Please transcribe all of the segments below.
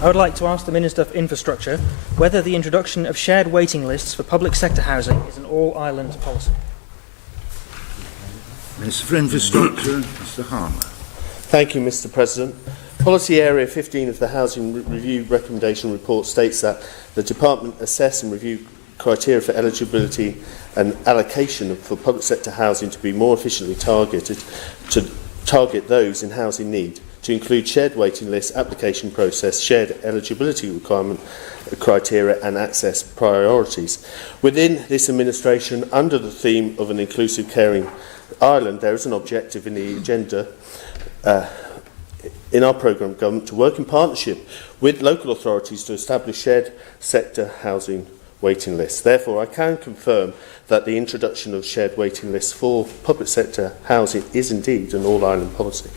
I would like to ask the Minister for Infrastructure whether the introduction of shared waiting lists for public sector housing is an all-island policy. Minister for Infrastructure, Mr Harmer. Thank you, Mr President. Policy Area 15 of the Housing Review Recommendation Report states that the Department assess and review criteria for eligibility and allocation for public sector housing to be more efficiently targeted to target those in housing need, to include shared waiting lists, application process, shared eligibility requirement criteria and access priorities. Within this administration, under the theme of an inclusive caring Ireland, there is an objective in the agenda in our programme of government to work in partnership with local authorities to establish shared sector housing waiting lists. Therefore, I can confirm that the introduction of shared waiting lists for public sector housing is indeed an all-Ireland policy.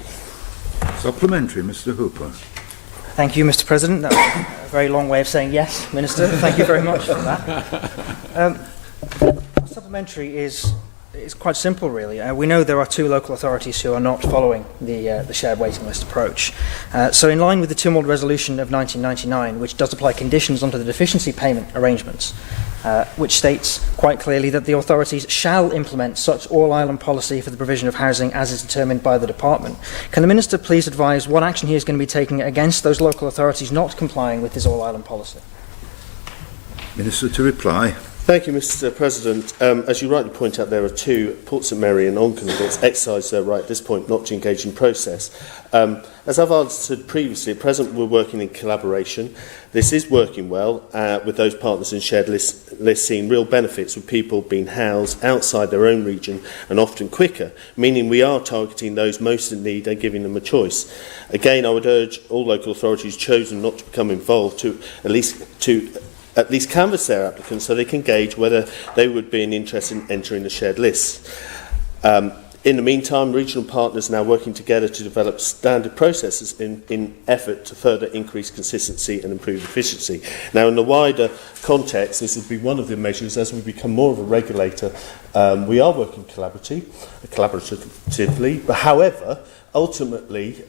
Supplementary, Mr Hooper. Thank you, Mr President. That was a very long way of saying yes, Minister. Thank you very much for that. Supplementary is quite simple, really. We know there are 2 local authorities who are not following the shared waiting list approach. So in line with the Tynwald Resolution of 1999, which does apply conditions under the deficiency payment arrangements, which states quite clearly that the authorities shall implement such all-island policy for the provision of housing as is determined by the Department. Can the Minister please advise what action he is going to be taking against those local authorities not complying with this all-island policy? Minister to reply. Thank you, Mr President. As you rightly point out, there are 2, Port St Mary and Onken, that's exercised their right at this point not to engage in process. As I've answered previously, at present we're working in collaboration. This is working well with those partners in shared lists seeing real benefits with people being housed outside their own region and often quicker, meaning we are targeting those most in need and giving them a choice. Again, I would urge all local authorities chosen not to become involved to at least canvass their applicants so they can gauge whether they would be interested in entering the shared list. In the meantime, regional partners are now working together to develop standard processes in effort to further increase consistency and improve efficiency. Now, in the wider context, this would be one of the measures as we become more of a regulator. We are working collaboratively, but however, ultimately,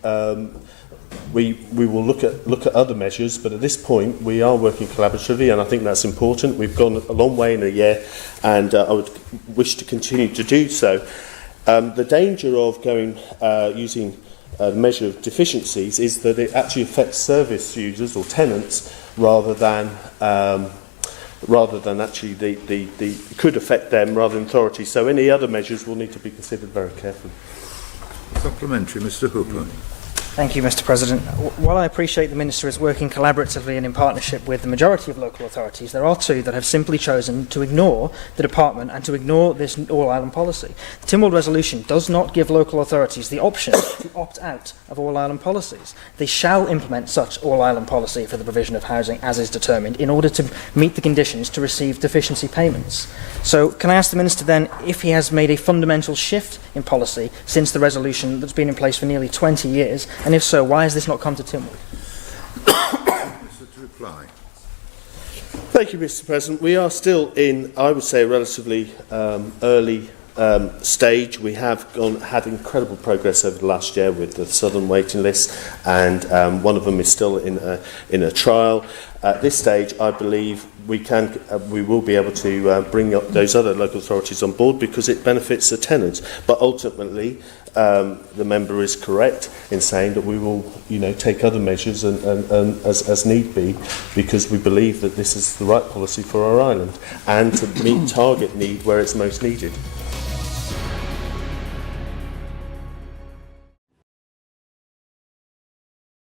we will look at other measures, but at this point we are working collaboratively, and I think that's important. We've gone a long way in a year, and I would wish to continue to do so. The danger of using the measure of deficiencies is that it actually affects service users or tenants rather than actually it could affect them rather than authorities. So any other measures will need to be considered very carefully. Supplementary, Mr Hooper. Thank you, Mr President. While I appreciate the Minister is working collaboratively and in partnership with the majority of local authorities, there are 2 that have simply chosen to ignore the Department and to ignore this all-island policy. The Tynwald Resolution does not give local authorities the option to opt out of all-island policies. They shall implement such all-island policy for the provision of housing as is determined in order to meet the conditions to receive deficiency payments. So can I ask the Minister then if he has made a fundamental shift in policy since the resolution that's been in place for nearly 20 years, and if so, why has this not come to Tynwald? Minister to reply. Thank you, Mr President. We are still in, I would say, a relatively early stage. We have had incredible progress over the last year with the Southern waiting list, and one of them is still in a trial. At this stage, I believe we will be able to bring up those other local authorities on board because it benefits the tenants. But ultimately, the member is correct in saying that we will, take other measures and as need be, because we believe that this is the right policy for our island and to meet target need where it's most needed.